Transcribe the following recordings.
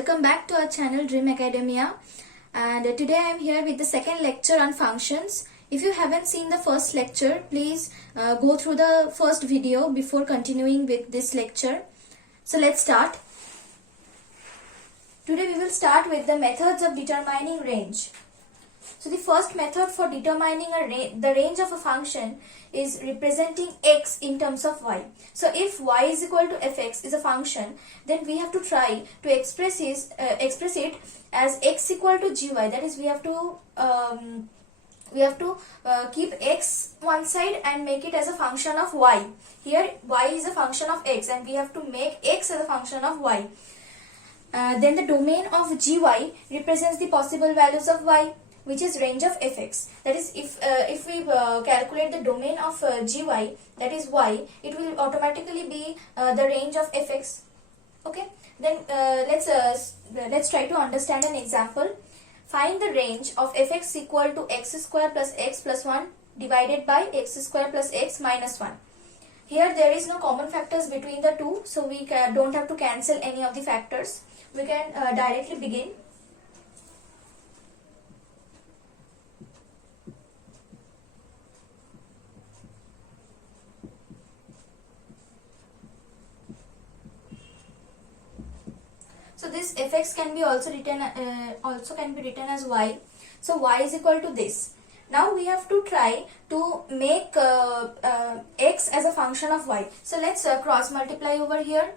welcome back to our channel Dream Academia, and today I am here with the second lecture on functions. If you haven't seen the first lecture, please go through the first video before continuing with this lecture. So let's start. Today we will start with the methods of determining range. So the first method for determining the range of a function is representing x in terms of y. So if y is equal to fx is a function, then we have to try to express it as x equal to gy. That is, we have to keep x one side and make it as a function of y. Here y is a function of x and we have to make x as a function of y. Then the domain of gy represents the possible values of y, which is range of fx. That is, if we calculate the domain of gy, that is y, it will automatically be the range of fx. Okay. Then let's try to understand an example. Find the range of fx equal to x square plus x plus 1 divided by x square plus x minus 1. Here there is no common factors between the two, so we don't have to cancel any of the factors. We can directly begin. So this fx can be also written as y. So y is equal to this. Now we have to try to make x as a function of y. So let's cross multiply over here.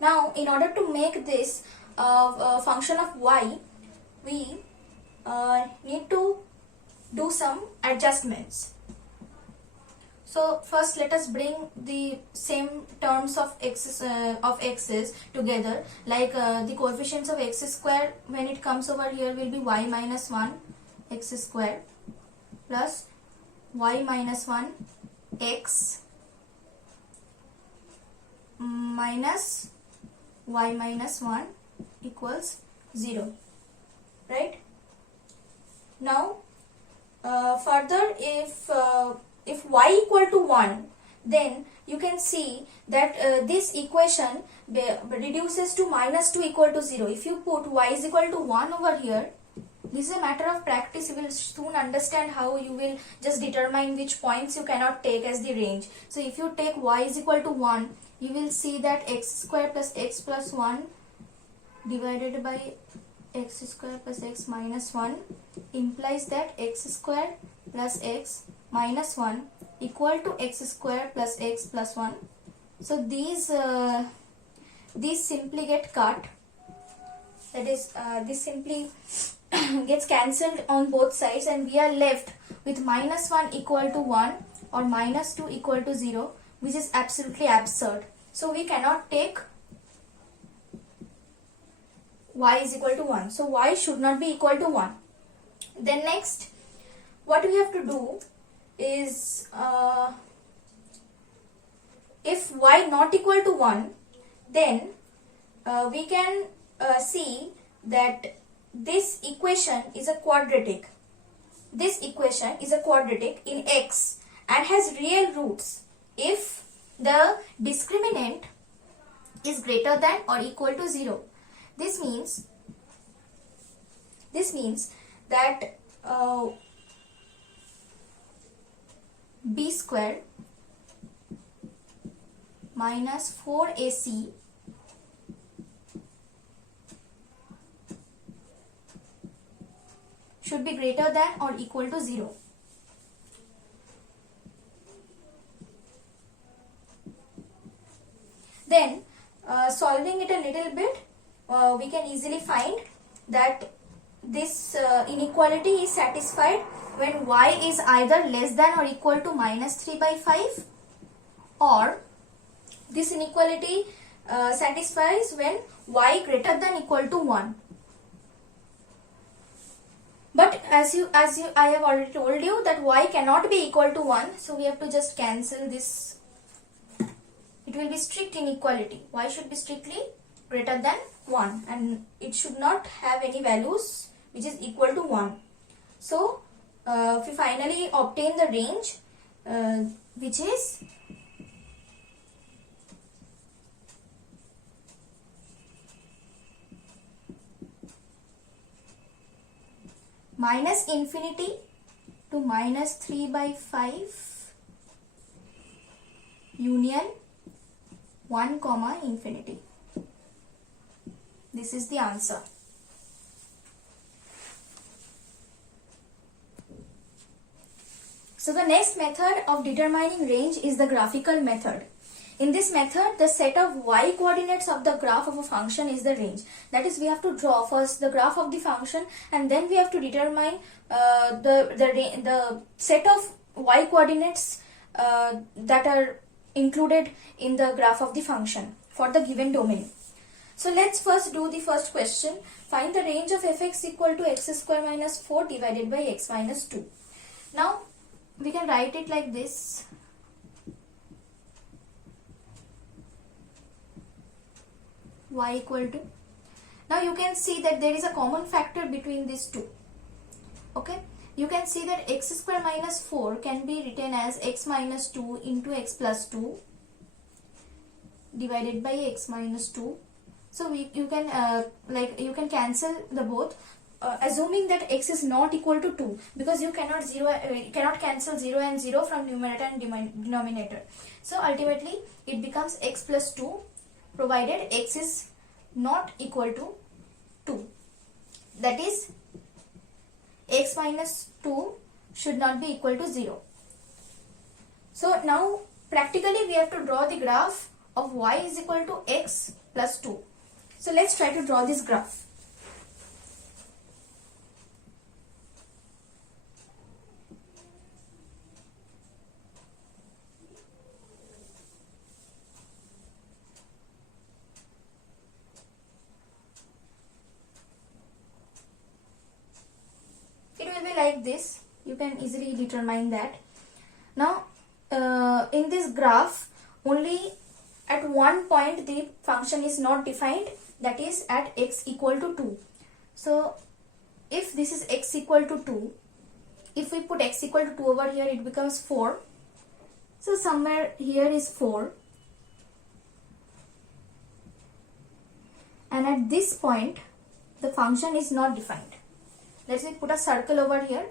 Now, in order to make this function of y, we need to do some adjustments. So first, let us bring the same terms of x's together. Like the coefficients of x square, when it comes over here, will be y minus 1 x square plus y minus 1 x minus y minus 1 equals 0, right? Now further, if y equal to 1, then you can see that this equation reduces to minus 2 equal to 0. If you put y is equal to 1 over here, this is a matter of practice. You will soon understand how you will just determine which points you cannot take as the range. So if you take y is equal to 1, you will see that x square plus x plus 1 divided by x square plus x minus 1 implies that x square plus x minus 1 equal to x square plus x plus 1. So these simply get cut. That is, this simply gets cancelled on both sides and we are left with minus 1 equal to 1 or minus 2 equal to 0, which is absolutely absurd. So we cannot take y is equal to 1. So y should not be equal to 1. Then next, what we have to do is, if y not equal to 1, then we can see that this equation is a quadratic. This equation is a quadratic in x and has real roots if the discriminant is greater than or equal to 0. This means that b square minus 4ac should be greater than or equal to 0. Then solving it a little bit, we can easily find that this inequality is satisfied when y is either less than or equal to minus 3 by 5, or this inequality satisfies when y greater than equal to 1. But I have already told you that y cannot be equal to 1, so we have to just cancel this. It will be strict inequality. Y should be strictly greater than 1 and it should not have any values which is equal to 1. So we finally obtain the range which is minus infinity to minus 3/5 union 1 comma infinity. This is the answer. So the next method of determining range is the graphical method. In this method, the set of y coordinates of the graph of a function is the range. That is, we have to draw first the graph of the function and then we have to determine the set of y coordinates that are included in the graph of the function for the given domain. So let's first do the first question. Find the range of fx equal to x square minus 4 divided by x minus 2. Now we can write it like this. Y equal to, now you can see that there is a common factor between these two. Okay, you can see that x square minus 4 can be written as x minus 2 into x plus 2 divided by x minus 2. So you can cancel the both, assuming that x is not equal to 2, because you cannot cancel 0 and 0 from numerator and denominator. So ultimately it becomes x plus 2 provided x is not equal to 2. That is, x minus 2 should not be equal to 0. So now practically we have to draw the graph of y is equal to x plus 2. So let's try to draw this graph. It will be like this. You can easily determine that. Now in this graph, only at one point the function is not defined, that is at x equal to 2. So if this is x equal to 2, if we put x equal to 2 over here, it becomes 4. So somewhere here is 4. And at this point the function is not defined. Let's say put a circle over here.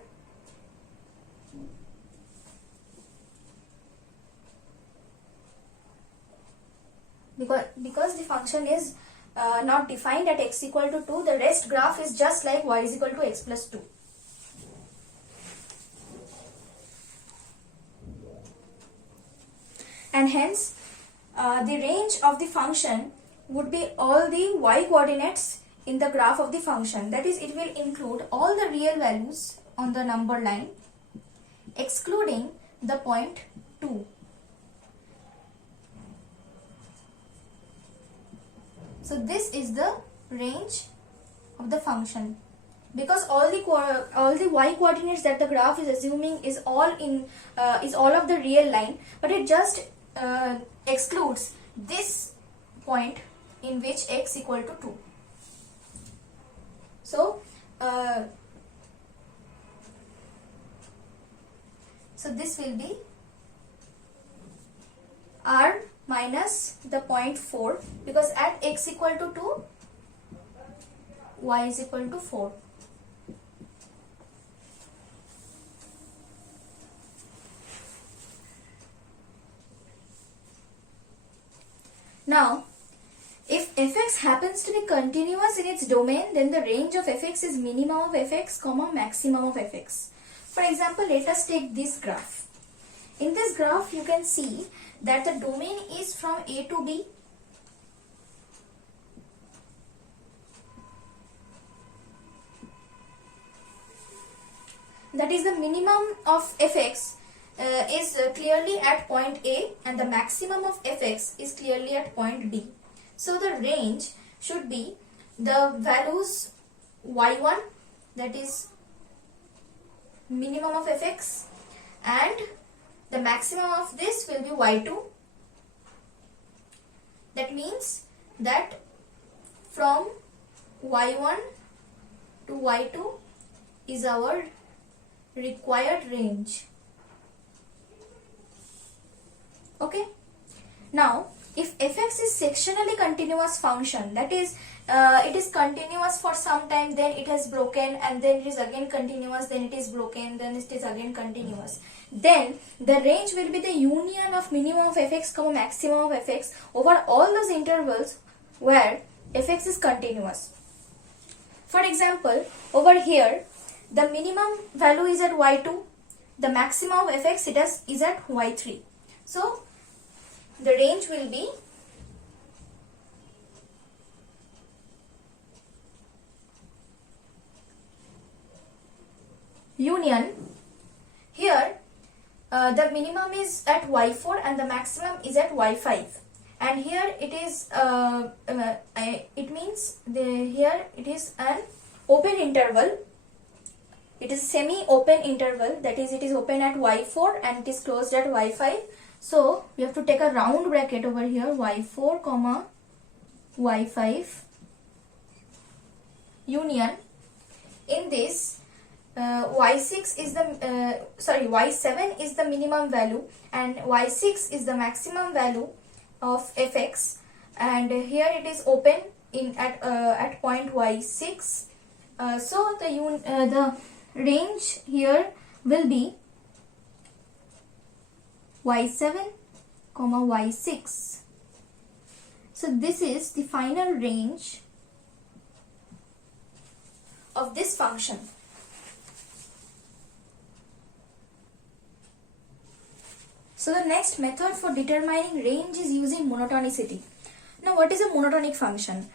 Because the function is not defined at x equal to 2, the rest graph is just like y is equal to x plus 2. And hence the range of the function would be all the y coordinates in the graph of the function. That is, it will include all the real values on the number line excluding the point 2. So this is the range of the function, because all the y coordinates that the graph is assuming is all of the real line, but it just excludes this point in which x equal to 2. So this will be r minus the point 4, because at x equal to 2, y is equal to 4. Now, if fx happens to be continuous in its domain, then the range of fx is minimum of fx, maximum of fx. For example, let us take this graph. In this graph, you can see that the domain is from A to B. That is, the minimum of fx is clearly at point A and the maximum of fx is clearly at point B. So the range should be the values y1, that is minimum of fx, and the maximum of this will be y2. That means that from y1 to y2 is our required range. Okay. Now, if fx is sectionally continuous function, that is, it is continuous for some time, then it has broken, and then it is again continuous, then it is broken, then it is again continuous. Then the range will be the union of minimum of fx, maximum of fx over all those intervals where fx is continuous. For example, over here, the minimum value is at y2, the maximum of fx is at y3. So the range will be union. Here the minimum is at y4 and the maximum is at y5, and here it is it means here it is an open interval. It is semi-open interval, that is, it is open at y4 and it is closed at y5. So we have to take a round bracket over here, y4 comma y5 union. In this y6 is the y7 is the minimum value and y6 is the maximum value of fx, and here it is open in at point y6. So the range here will be y7 comma y6. So this is the final range of this function. So the next method for determining range is using monotonicity. Now, what is a monotonic function?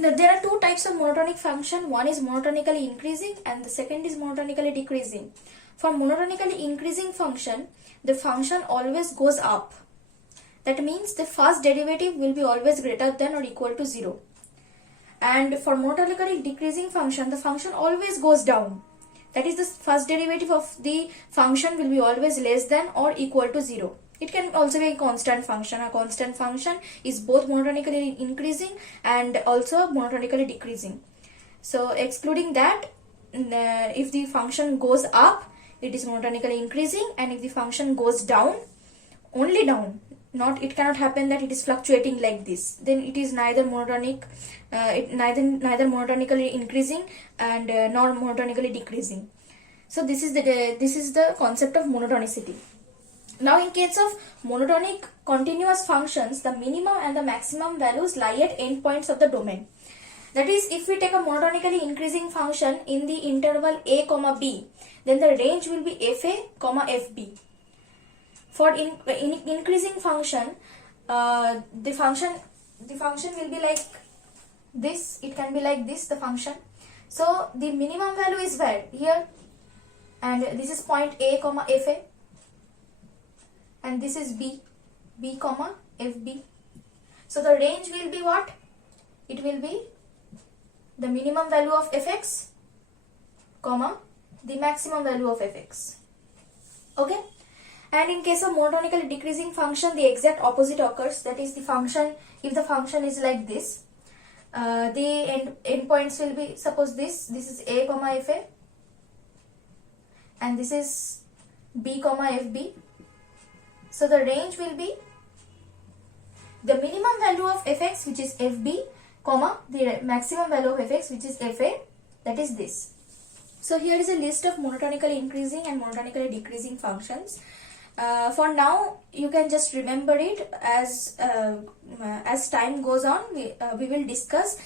There are two types of monotonic function. One is monotonically increasing and the second is monotonically decreasing. For monotonically increasing function, the function always goes up. That means the first derivative will be always greater than or equal to 0. And for monotonically decreasing function, the function always goes down. That is, the first derivative of the function will be always less than or equal to 0. It can also be a constant function. A constant function is both monotonically increasing and also monotonically decreasing. So excluding that, if the function goes up, it is monotonically increasing, and if the function goes down, only down, it cannot happen that it is fluctuating like this, then it is neither monotonic, neither monotonically increasing and nor monotonically decreasing. So this is the concept of monotonicity. Now, in case of monotonic continuous functions, the minimum and the maximum values lie at endpoints of the domain. That is, if we take a monotonically increasing function in the interval a comma b, then the range will be fa comma fb. For increasing function, the function will be like this. It can be like this, the function. So the minimum value is where? Here, and this is point a comma fa, and this is b comma fb. So the range will be what? It will be the minimum value of fx comma the maximum value of fx. Okay. And in case of monotonically decreasing function, the exact opposite occurs. That is, the function, if the function is like this, the endpoints will be, suppose this is a comma fa, and this is b comma fb. So the range will be the minimum value of fx, which is fb, comma the maximum value of fx, which is fa, that is this. So here is a list of monotonically increasing and monotonically decreasing functions. For now, you can just remember it. As time goes on, we will discuss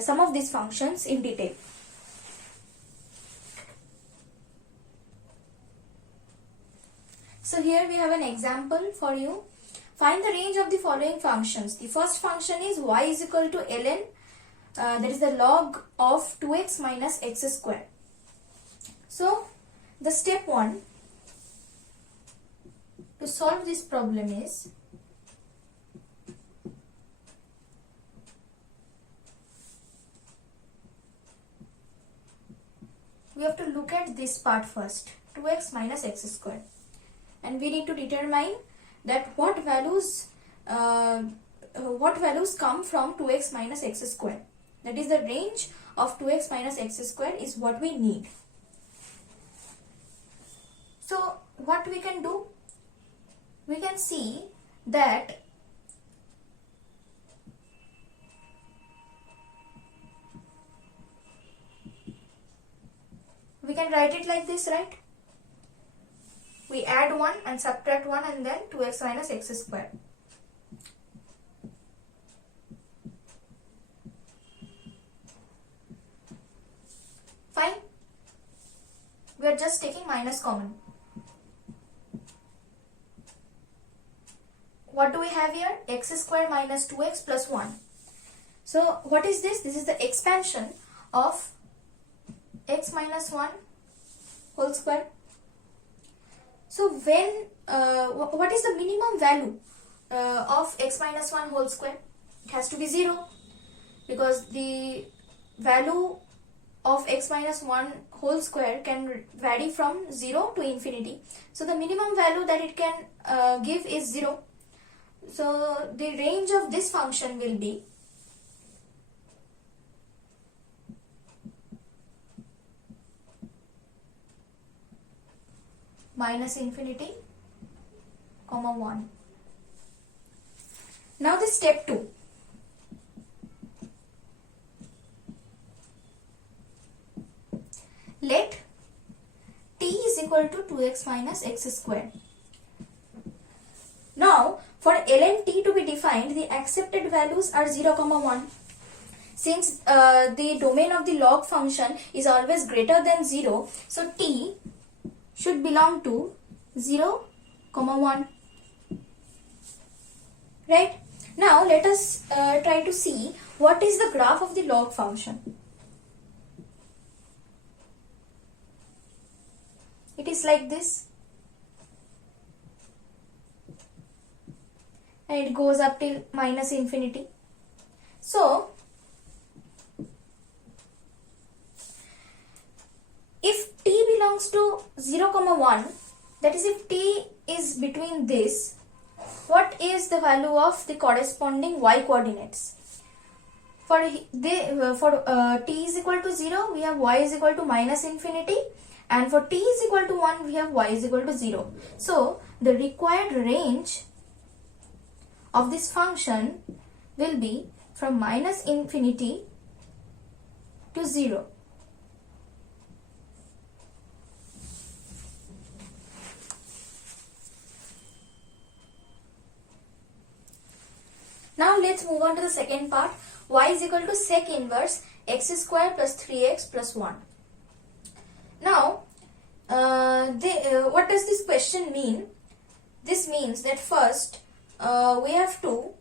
some of these functions in detail. So here we have an example for you. Find the range of the following functions. The first function is y is equal to ln, that is the log of 2x minus x square. So the step 1 to solve this problem is we have to look at this part first, 2x minus x square, and we need to determine that what values what values come from 2x minus x square. That is the range of 2x minus x square is what we need. So what we can do? We can see that we can write it like this, right? We add 1 and subtract 1 and then 2x minus x square. Fine. We are just taking minus common. What do we have here? X square minus 2x plus 1. So what is this? This is the expansion of x minus 1 whole square. So when what is the minimum value of x minus 1 whole square? It has to be 0, because the value of x minus 1 whole square can vary from 0 to infinity. So the minimum value that it can give is 0. So the range of this function will be minus infinity, comma 1. Now the step 2. Let t is equal to 2x minus x square. Now for ln t to be defined, the accepted values are 0, 1. Since the domain of the log function is always greater than 0, so t should belong to 0, 1. Right? Now let us try to see what is the graph of the log function. It is like this. And it goes up till minus infinity. So if t belongs to 0, 1, that is if t is between this, what is the value of the corresponding y coordinates? For t is equal to 0, we have y is equal to minus infinity, and for t is equal to 1, we have y is equal to 0. So the required range of this function will be from minus infinity to 0. Now let's move on to the second part. Y is equal to sec inverse x square plus 3x plus 1. Now what does this question mean? This means that first we have to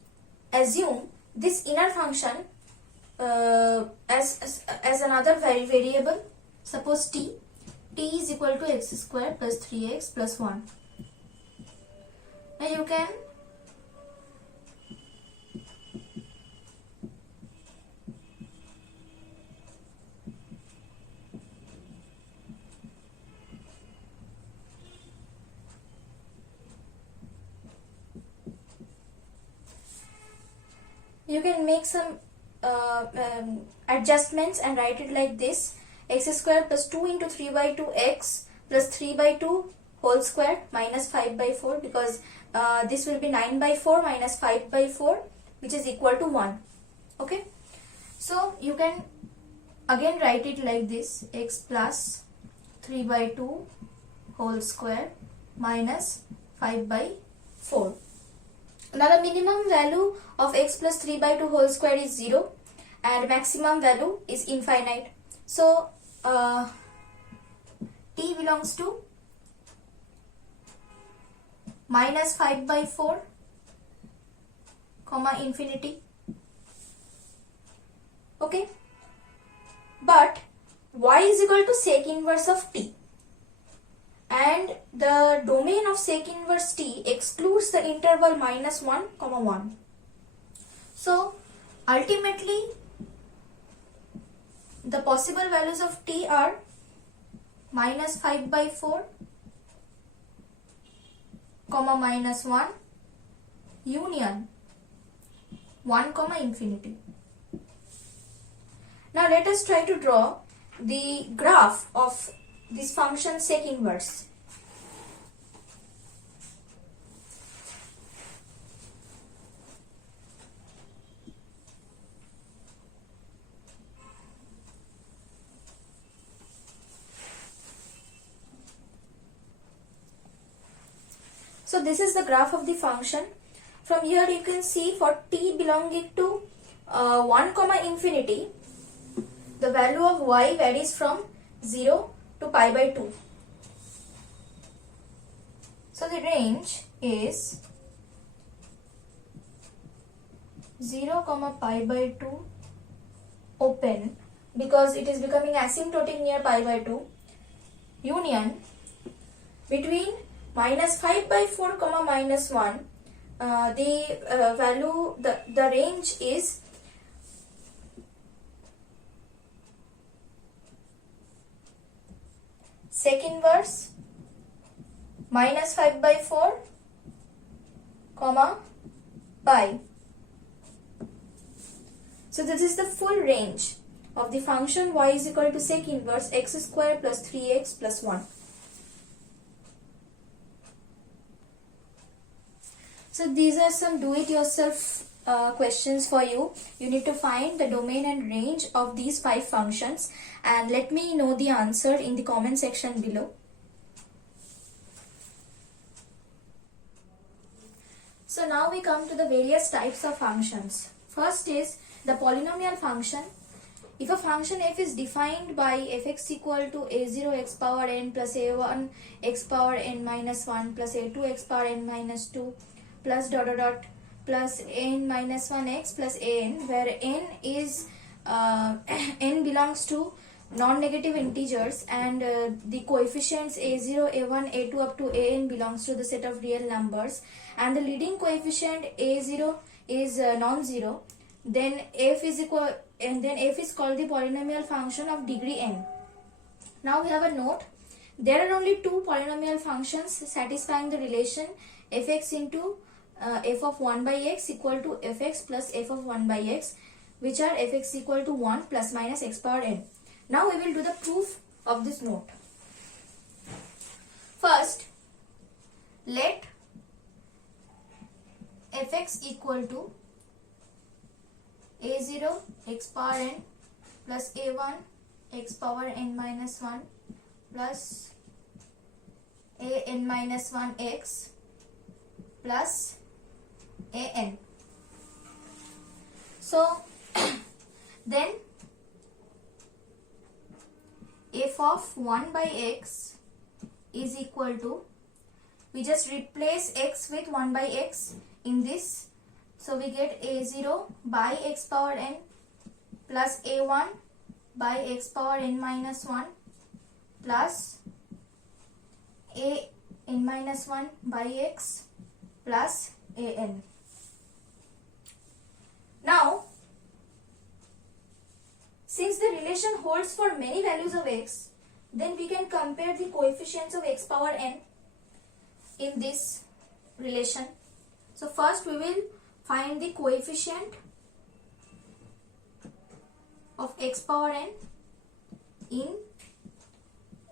assume this inner function as another variable. Suppose t is equal to x square plus 3x plus 1. Now you can make some adjustments and write it like this: x square plus 2 into 3 by 2 x plus 3 by 2 whole square minus 5 by 4, because this will be 9 by 4 minus 5 by 4, which is equal to 1. Okay, so you can again write it like this: x plus 3 by 2 whole square minus 5 by 4. Now the minimum value of x plus 3 by 2 whole square is 0 and maximum value is infinite. So t belongs to minus 5 by 4 comma infinity. Okay, but y is equal to sec inverse of t, and the domain of sec inverse t excludes the interval minus 1, 1. So ultimately the possible values of t are minus 5 by 4 comma minus 1 union 1 comma infinity. Now let us try to draw the graph of this function sec inverse. So this is the graph of the function. From here you can see for t belonging to 1 comma infinity, the value of y varies from 0 to pi by 2. So the range is 0 comma pi by 2 open, because it is becoming asymptotic near pi by 2, union between minus 5 by 4 comma minus 1. The range is sec inverse minus 5 by 4 comma pi. So this is the full range of the function y is equal to sec inverse x square plus 3x plus 1. So these are some do-it-yourself questions for you. You need to find the domain and range of these 5 functions and let me know the answer in the comment section below. So now we come to the various types of functions. First is the polynomial function. If a function f is defined by fx equal to a0 x power n plus a1 x power n minus 1 plus a2 x power n minus 2 plus dot dot dot plus n minus 1x plus an, where n is n belongs to non-negative integers and the coefficients a0, a1, a2 up to an belongs to the set of real numbers, and the leading coefficient a0 is non-zero, then f is equal, and then f is called the polynomial function of degree n. Now we have a note. There are only 2 polynomial functions satisfying the relation fx into f of 1 by x equal to fx plus f of 1 by x, which are fx equal to 1 plus minus x power n. Now we will do the proof of this note. First, let fx equal to a0 x power n plus a1 x power n minus 1 plus a n minus 1 x plus an. So then f of 1 by x is equal to, we just replace x with 1 by x in this, so we get a0 by x power n plus a1 by x power n minus 1 plus a n minus 1 by x plus an. Now, since the relation holds for many values of x, then we can compare the coefficients of x power n in this relation. So first we will find the coefficient of x power n in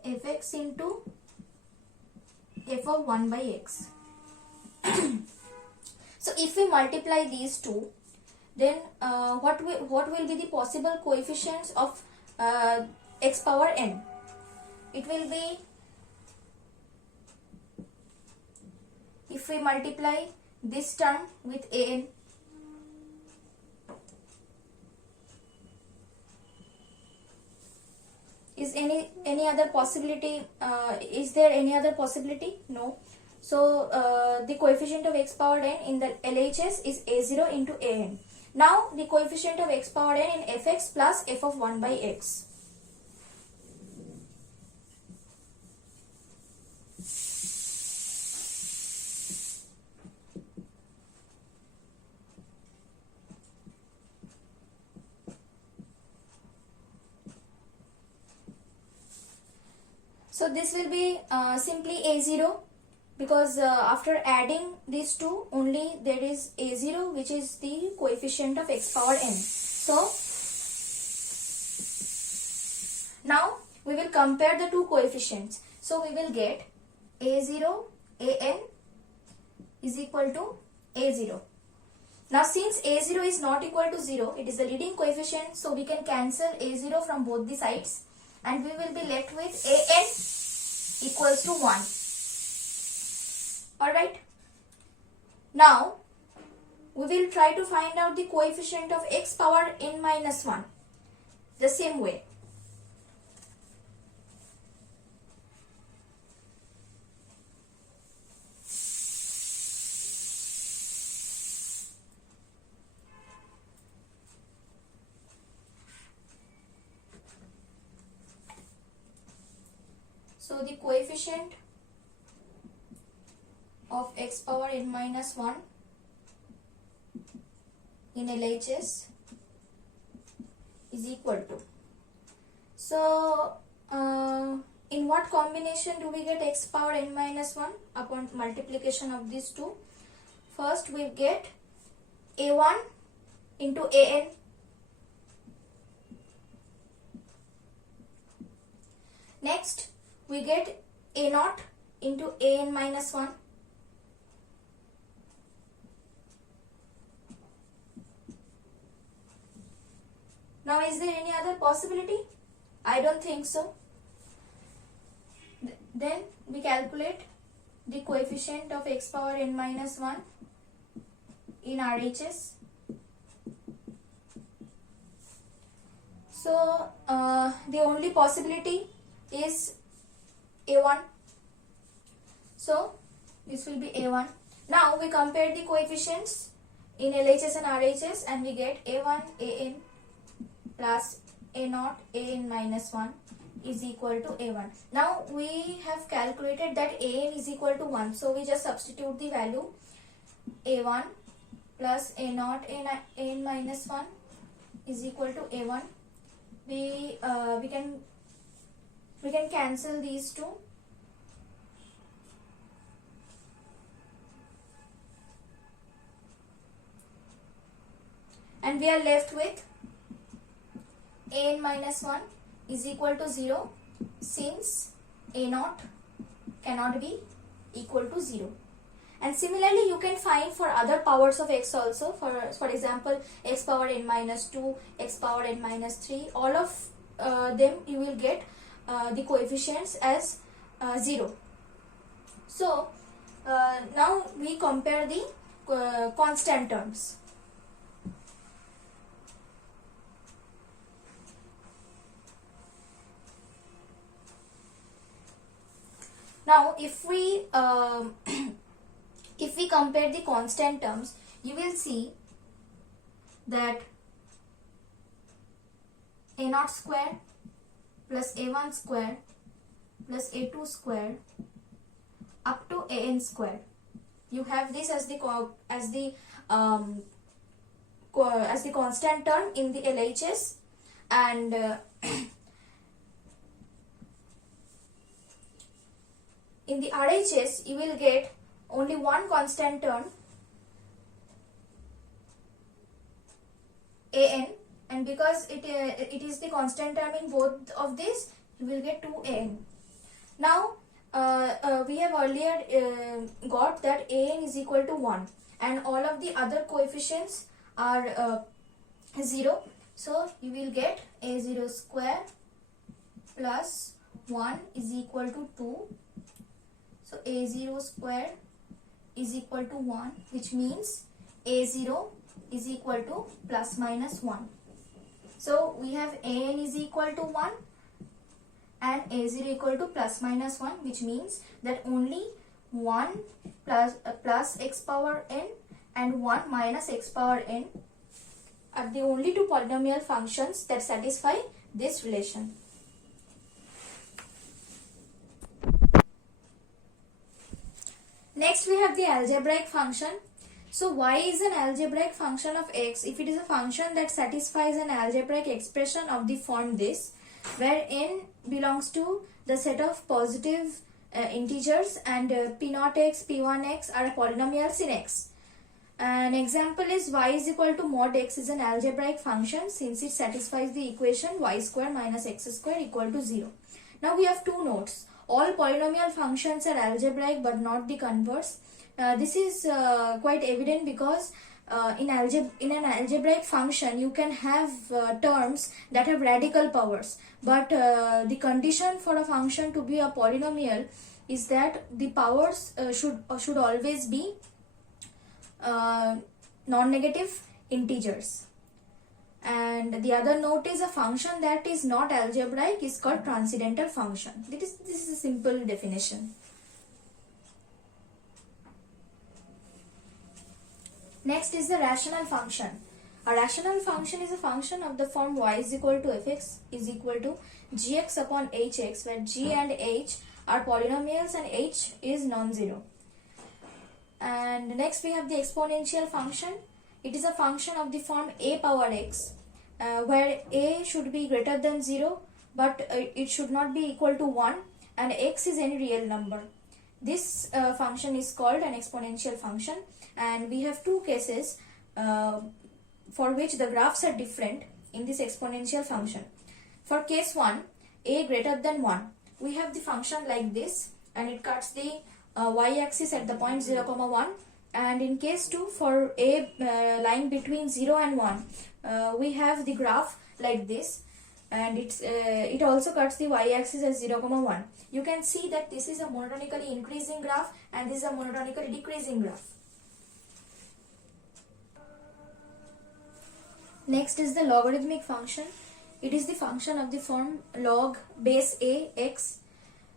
fx into f of 1 by x. So if we multiply these two, then what will be the possible coefficients of x power n? It will be, if we multiply this term with an, is any other possibility? Is there any other possibility? No. So the coefficient of x power n in the LHS is a0 into an. Now the coefficient of x power n in fx plus f of 1 by x. So this will be simply a0 because after adding these two, only there is a0, which is the coefficient of x power n. So now we will compare the two coefficients. So we will get a0 an is equal to a0. Now since a0 is not equal to 0, it is the leading coefficient, so we can cancel a0 from both the sides and we will be left with an equals to 1. Alright. Now we will try to find out the coefficient of x power n minus 1 the same way. So the coefficient of x power n minus 1 in LHS is equal to. So in what combination do we get x power n minus 1 upon multiplication of these two? First we get a1 into an. Next we get a0 into an minus 1. Now is there any other possibility? I don't think so. Then we calculate the coefficient of x power n minus 1 in RHS. So the only possibility is a1. So this will be a1. Now we compare the coefficients in LHS and RHS and we get a1 an plus a0 an minus 1 is equal to a1. Now we have calculated that an is equal to 1. So we just substitute the value a1 plus a0 an minus 1 is equal to a1. We can cancel these two. And we are left with an minus 1 is equal to 0 since a0 cannot be equal to 0. And similarly you can find for other powers of x also. For example, x power n minus 2, x power n minus 3, all of them you will get the coefficients as 0. So now we compare the constant terms. Now if we compare the constant terms, you will see that a0 square plus a1 square plus a2 square up to an square. You have this as the constant term in the LHS, and in the RHS you will get only one constant term an, and because it is the constant term in both of these, you will get 2an. Now we have earlier got that an is equal to 1 and all of the other coefficients are 0. So you will get a0 square plus 1 is equal to 2. So a0 square is equal to 1, which means a0 is equal to plus minus 1. So we have an is equal to 1 and a0 equal to plus minus 1, which means that only 1 plus x power n and 1 minus x power n are the only two polynomial functions that satisfy this relation. Next we have the algebraic function. So y is an algebraic function of x if it is a function that satisfies an algebraic expression of the form this, where n belongs to the set of positive integers, and p0x, p1x are polynomials in x. An example is y is equal to mod x is an algebraic function since it satisfies the equation y square minus x square equal to 0. Now we have two notes. All polynomial functions are algebraic but not the converse. This is quite evident because in an algebraic function you can have terms that have radical powers, but the condition for a function to be a polynomial is that the powers should always be non-negative integers. And the other note is a function that is not algebraic is called transcendental function. This is a simple definition. Next is the rational function. A rational function is a function of the form y is equal to fx is equal to gx upon hx, where g and h are polynomials and h is non-zero. And next we have the exponential function. It is a function of the form a power x, where a should be greater than 0, but it should not be equal to 1, and x is any real number. This function is called an exponential function, and we have two cases for which the graphs are different in this exponential function. For case 1, a greater than 1, we have the function like this, and it cuts the y-axis at the point 0, 1. And in case 2, for a lying between 0 and 1, we have the graph like this, and it also cuts the y-axis at 0, 1. You can see that this is a monotonically increasing graph and this is a monotonically decreasing graph. Next is the logarithmic function. It is the function of the form log base a x,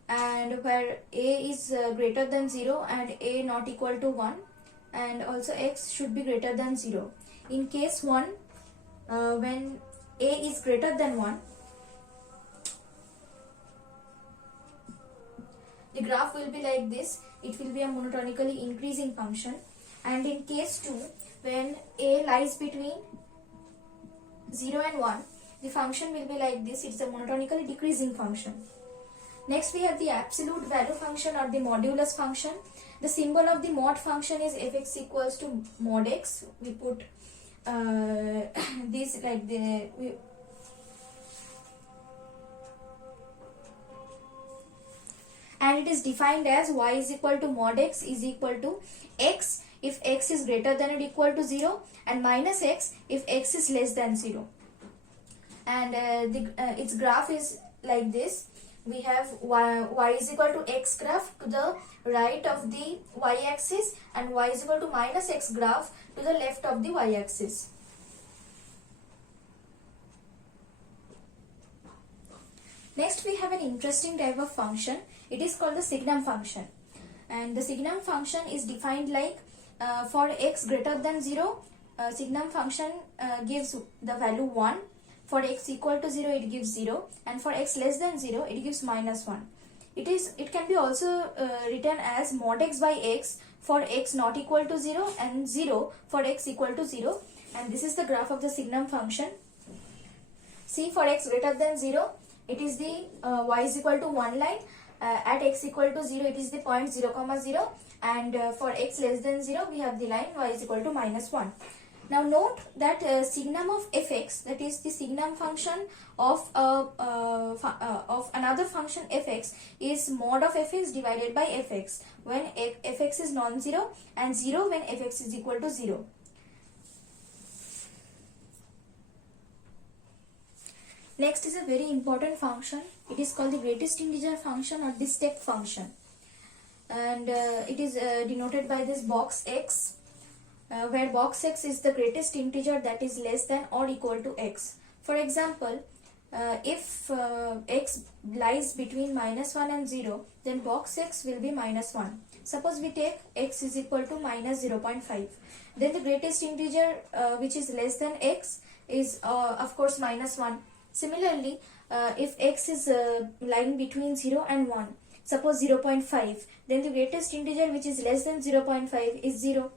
and where a is greater than 0 and a not equal to 1, and also x should be greater than 0. In case 1, when a is greater than 1, the graph will be like this. It will be a monotonically increasing function. And in case 2, when a lies between 0 and 1, the function will be like this. It is a monotonically decreasing function. Next we have the absolute value function or the modulus function. The symbol of the mod function is fx equals to mod x. We put this like and it is defined as y is equal to mod x is equal to x if x is greater than or equal to 0, and minus x if x is less than 0. And its graph is like this. We have y is equal to x graph to the right of the y-axis, and y is equal to minus x graph to the left of the y-axis. Next we have an interesting type of function. It is called the Signum function. And the Signum function is defined like for x greater than 0, Signum function gives the value 1. For x equal to 0, it gives 0, and for x less than 0, it gives minus 1. It can be also written as mod x by x for x not equal to 0, and 0 for x equal to 0. And this is the graph of the Signum function. See, for x greater than 0, it is the y is equal to 1 line. At x equal to 0, it is the point 0, 0, and for x less than 0, we have the line y is equal to minus 1. Now note that signum of fx, that is the signum function of another function fx, is mod of fx divided by fx when fx is non-zero, and 0 when fx is equal to 0. Next is a very important function. It is called the greatest integer function or the step function, and it is denoted by this box x, where box x is the greatest integer that is less than or equal to x. For example, if x lies between minus 1 and 0, then box x will be minus 1. Suppose we take x is equal to minus 0.5. Then the greatest integer which is less than x is of course minus 1. Similarly, if x is lying between 0 and 1, suppose 0.5, then the greatest integer which is less than 0.5 is 0.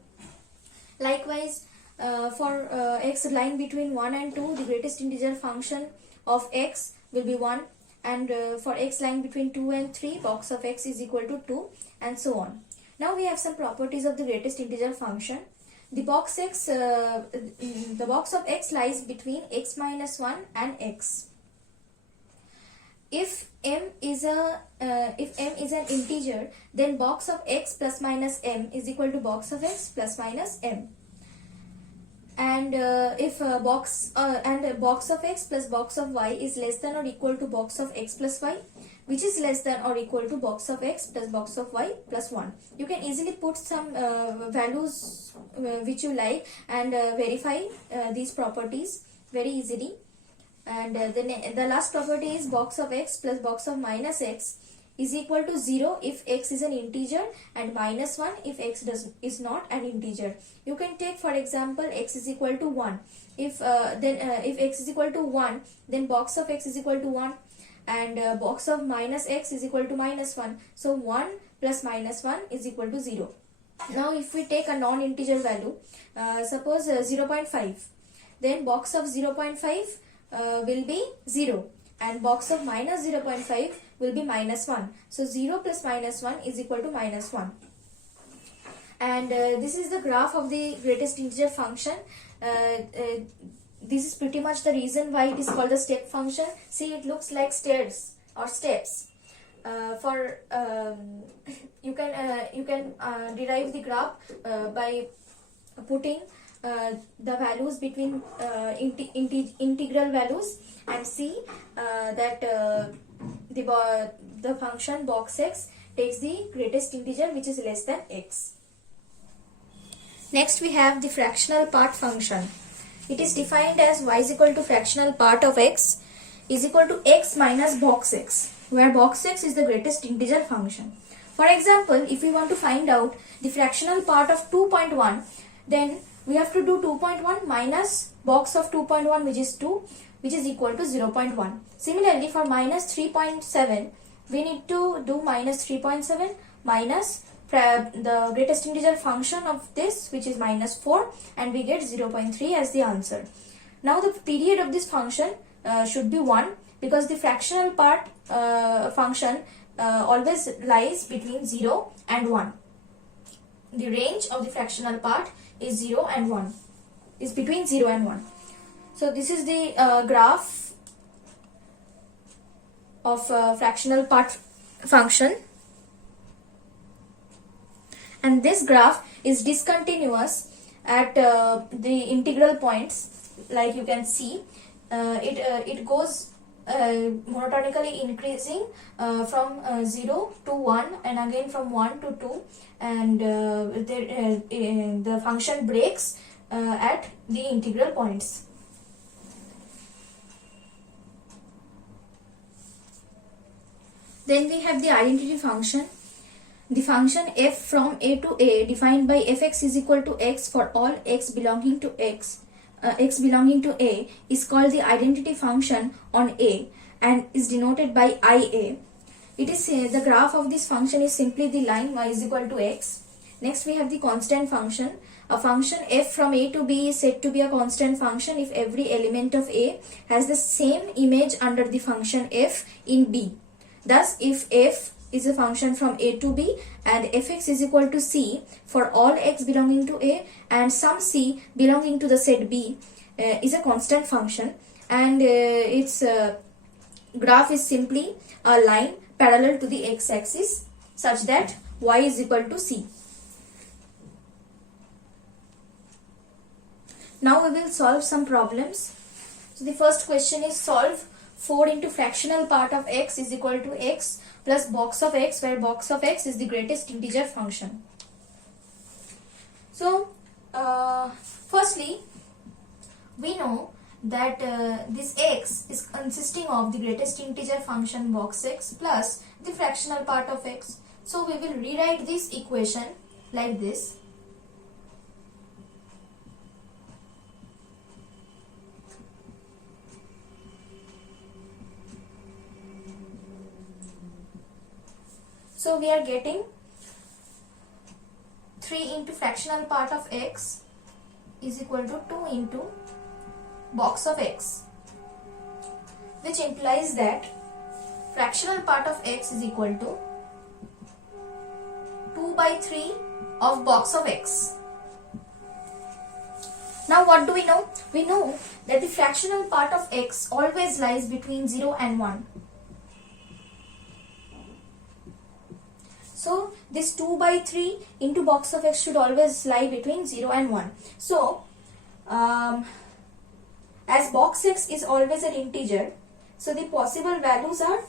Likewise, for x lying between 1 and 2, the greatest integer function of x will be 1, and for x lying between 2 and 3, box of x is equal to 2, and so on. Now we have some properties of the greatest integer function. The box of x lies between x minus 1 and x. If m is an integer, then box of x plus minus m is equal to box of x plus minus m. And if box of x plus box of y is less than or equal to box of x plus y, which is less than or equal to box of x plus box of y plus 1. You can easily put some values which you like and verify these properties very easily. And the last property is box of x plus box of minus x is equal to 0 if x is an integer and minus 1 if x is not an integer. You can take, for example, x is equal to 1. If x is equal to 1, then box of x is equal to 1 and box of minus x is equal to minus 1. So 1 plus minus 1 is equal to 0. Now if we take a non-integer value, suppose 0.5, then box of 0.5 will be 0 and box of minus 0.5 will be minus 1. So 0 plus minus 1 is equal to minus 1. And this is the graph of the greatest integer function. This is pretty much the reason why it is called the step function. See, it looks like stairs or steps. You can derive the graph by putting the values between integral values and see that the function box x takes the greatest integer which is less than x. Next we have the fractional part function. It is defined as y is equal to fractional part of x is equal to x minus box x, where box x is the greatest integer function. For example, if we want to find out the fractional part of 2.1, then we have to do 2.1 minus box of 2.1, which is 2, which is equal to 0.1. Similarly, for minus 3.7, we need to do minus 3.7 minus the greatest integer function of this, which is minus 4, and we get 0.3 as the answer. Now the period of this function should be 1, because the fractional part function always lies between 0 and 1. The range of the fractional part is 0 and 1, is between 0 and 1. So this is the graph of fractional part function, and this graph is discontinuous at the integral points. Like you can see, it goes monotonically increasing from 0 to 1 and again from 1 to 2, and the function breaks at the integral points. Then we have the identity function. The function f from a to a defined by fx is equal to x for all x belonging to x belonging to a is called the identity function on a and is denoted by ia. It is the graph of this function is simply the line y is equal to x. Next we have the constant function. A function f from a to b is said to be a constant function if every element of a has the same image under the function f in b. Thus, if f is a function from a to b and fx is equal to c for all x belonging to a and some c belonging to the set b is a constant function, and its graph is simply a line parallel to the x-axis such that y is equal to c. Now we will solve some problems. So the first question is solve 4 into fractional part of x is equal to x plus box of x, where box of x is the greatest integer function. So firstly, we know that this x is consisting of the greatest integer function box x plus the fractional part of x. So we will rewrite this equation like this. So we are getting 3 into fractional part of x is equal to 2 into box of x, which implies that fractional part of x is equal to 2/3 of box of x. Now what do we know? We know that the fractional part of x always lies between 0 and 1. So this 2/3 into box of x should always lie between 0 and 1. So as box x is always an integer, so the possible values are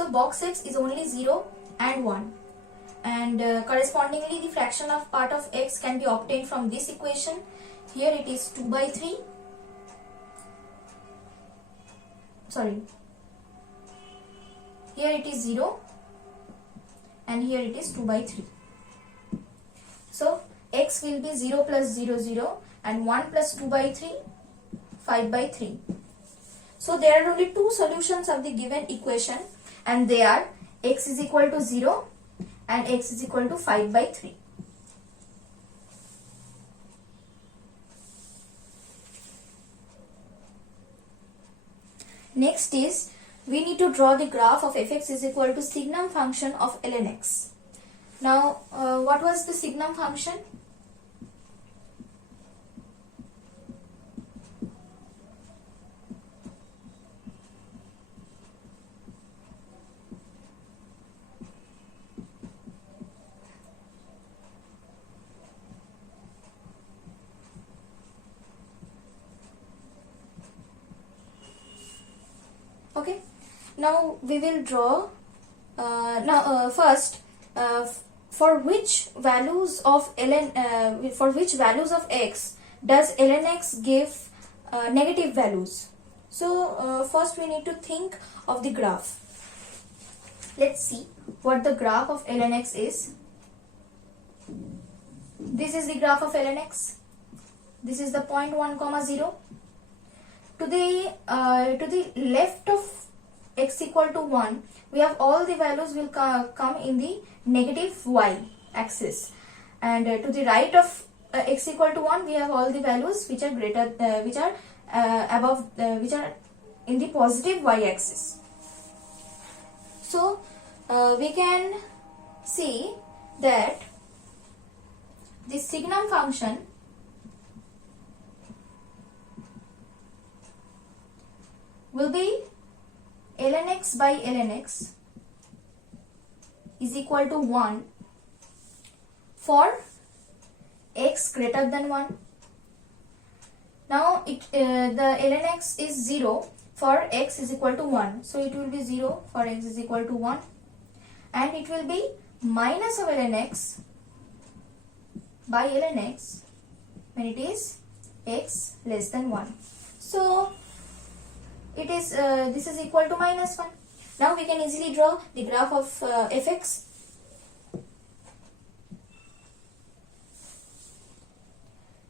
of box x is only 0 and 1, and correspondingly the fraction of part of x can be obtained from this equation. Here it is 2/3, here it is 0 and here it is 2/3. So x will be 0 plus 0 0 and 1 plus 2/3 5/3. So there are only two solutions of the given equation, and they are x is equal to 0 and x is equal to 5/3. Next is, we need to draw the graph of fx is equal to Signum function of ln x. Now what was the Signum function? Okay, now we will draw first for which values of x does ln x give negative values. So first we need to think of the graph. Let's see what the graph of ln x is. This is the graph of ln x. This is the point 1, 0. To the left of x equal to 1, we have all the values will come in the negative y axis, and to the right of x equal to 1, we have all the values which are which are in the positive y axis. So we can see that the Signum function will be ln x by ln x is equal to 1 for x greater than 1. Now the ln x is 0 for x is equal to 1. So it will be 0 for x is equal to 1, and it will be minus of ln x by ln x when it is x less than 1. So it is this is equal to minus 1. Now we can easily draw the graph of fx.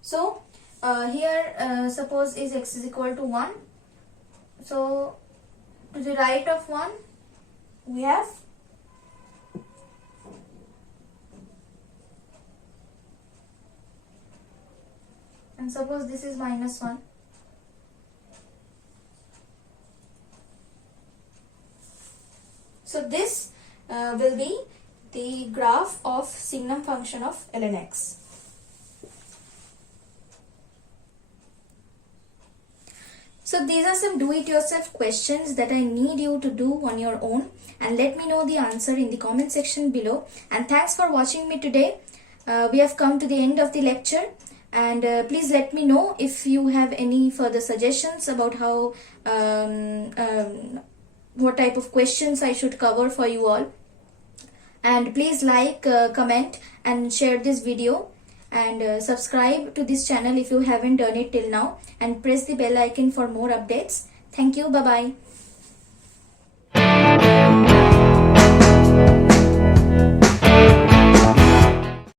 So here suppose is x is equal to 1. So to the right of 1 we have and suppose this is minus 1. So this will be the graph of Signum function of ln x. So these are some do-it-yourself questions that I need you to do on your own, and let me know the answer in the comment section below. And thanks for watching me today. We have come to the end of the lecture, and please let me know if you have any further suggestions about how what type of questions I should cover for you all. And please like, comment and share this video, and subscribe to this channel if you haven't done it till now, and press the bell icon for more updates. Thank you. Bye bye.